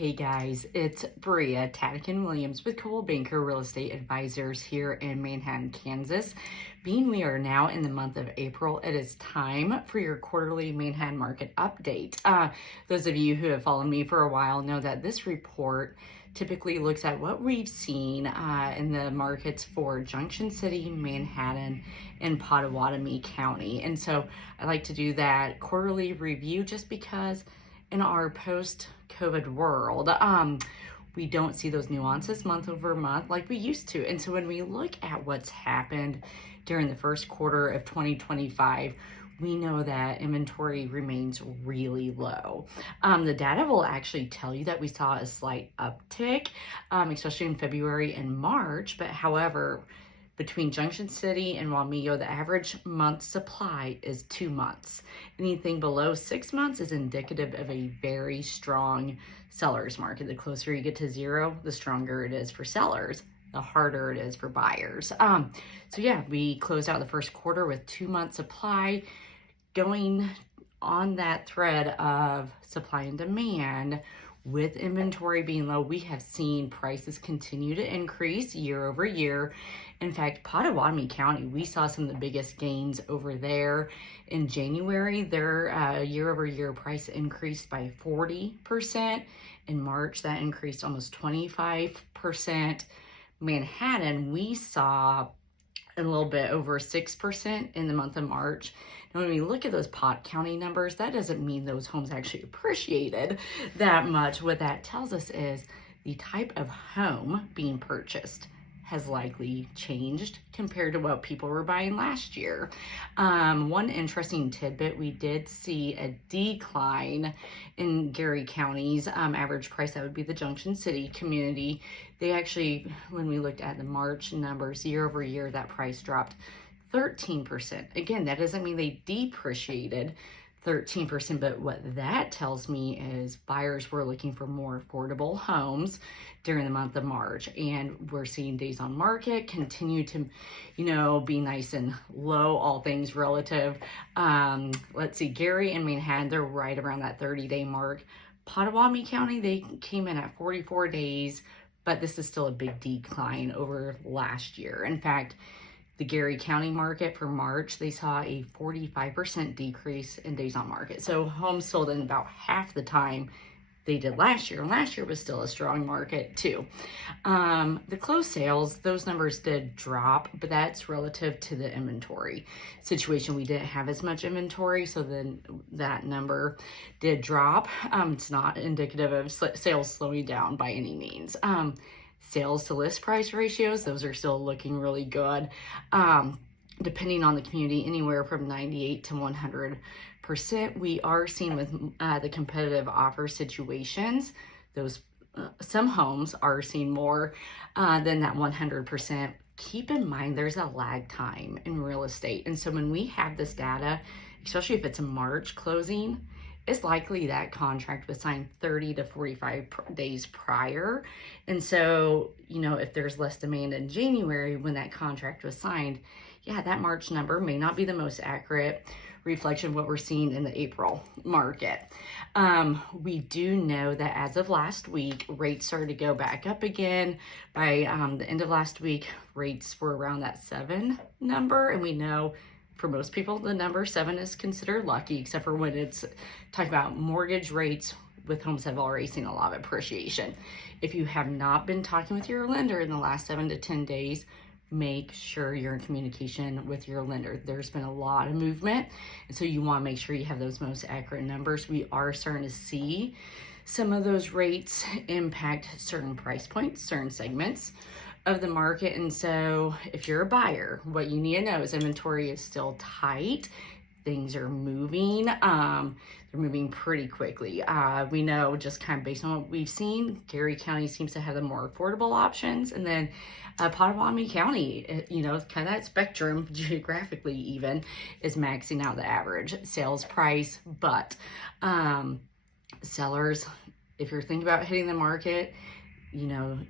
Hey guys, it's Bria, Taddiken-Williams with Coldwell Banker Real Estate Advisors here in Manhattan, Kansas. Being we are now in the month of April, it is time for your quarterly Manhattan market update. Those of you who have followed me for a while know that this report typically looks at what we've seen in the markets for Junction City, Manhattan, and Pottawatomie County. And so I like to do that quarterly review just because in our post-COVID world, we don't see those nuances month over month like we used to. And so when we look at what's happened during the first quarter of 2025, we know that inventory remains really low. The data will actually tell you that we saw a slight uptick, especially in February and March. But however, between Junction City and Wamego, the average month supply is 2 months. Anything below 6 months is indicative of a very strong seller's market. The closer you get to zero, the stronger it is for sellers, the harder it is for buyers. So yeah, we closed out the first quarter with 2 months supply. Going on that thread of supply and demand, with inventory being low, we have seen prices continue to increase year over year. In fact, Pottawatomie County, we saw some of the biggest gains over there. In January, their year over year price increased by 40%. In March, that increased almost 25%. Manhattan, we saw a little bit over 6% in the month of March. Now, when we look at those Pot County numbers, that doesn't mean those homes actually appreciated that much. What that tells us is the type of home being purchased has likely changed compared to what people were buying last year. One interesting tidbit, we did see a decline in Gary County's average price. That would be the Junction City community. They actually, when we looked at the March numbers year over year, that price dropped 13%. Again, that doesn't mean they depreciated 13%, but what that tells me is buyers were looking for more affordable homes during the month of March, and we're seeing days on market continue to, be nice and low, all things relative. Let's see, Gary and Manhattan, they're right around that 30-day mark. Pottawatomie County, they came in at 44 days, but this is still a big decline over last year. In fact, the Gary County market for March, they saw a 45% decrease in days on market. So homes sold in about half the time they did last year. And last year was still a strong market too. The closed sales, those numbers did drop, but that's relative to the inventory situation. We didn't have as much inventory, so then that number did drop. It's not indicative of sales slowing down by any means. Sales to list price ratios, those are still looking really good. Depending on the community, anywhere from 98 to 100%. We are seeing with the competitive offer situations, those some homes are seeing more than that 100%. Keep in mind, there's a lag time in real estate. And so when we have this data, especially if it's a March closing, it's likely that contract was signed 30 to 45 days prior. And so, if there's less demand in January when that contract was signed, yeah, that March number may not be the most accurate reflection of what we're seeing in the April market. We do know that as of last week, rates started to go back up again. By the end of last week, rates were around that 7 number, and we know for most people, the number 7 is considered lucky, except for when it's talking about mortgage rates with homes that have already seen a lot of appreciation. If you have not been talking with your lender in the last 7 to 10 days, make sure you're in communication with your lender. There's been a lot of movement, and so you want to make sure you have those most accurate numbers. We are starting to see some of those rates impact certain price points, certain segments of the market. And so if you're a buyer, what you need to know is inventory is still tight. Things are moving. They're moving pretty quickly. We know, just kind of based on what we've seen, Gary County seems to have the more affordable options. And then Pottawatomie County, kind of that spectrum geographically even, is maxing out the average sales price. But sellers, if you're thinking about hitting the market,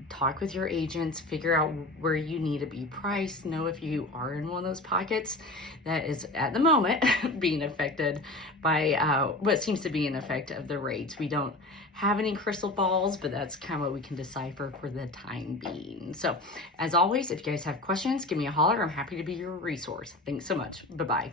talk with your agents, figure out where you need to be priced, know if you are in one of those pockets that is at the moment being affected by what seems to be an effect of the rates. We don't have any crystal balls, but that's kind of what we can decipher for the time being. So as always, if you guys have questions, give me a holler. I'm happy to be your resource. Thanks so much. Bye-bye.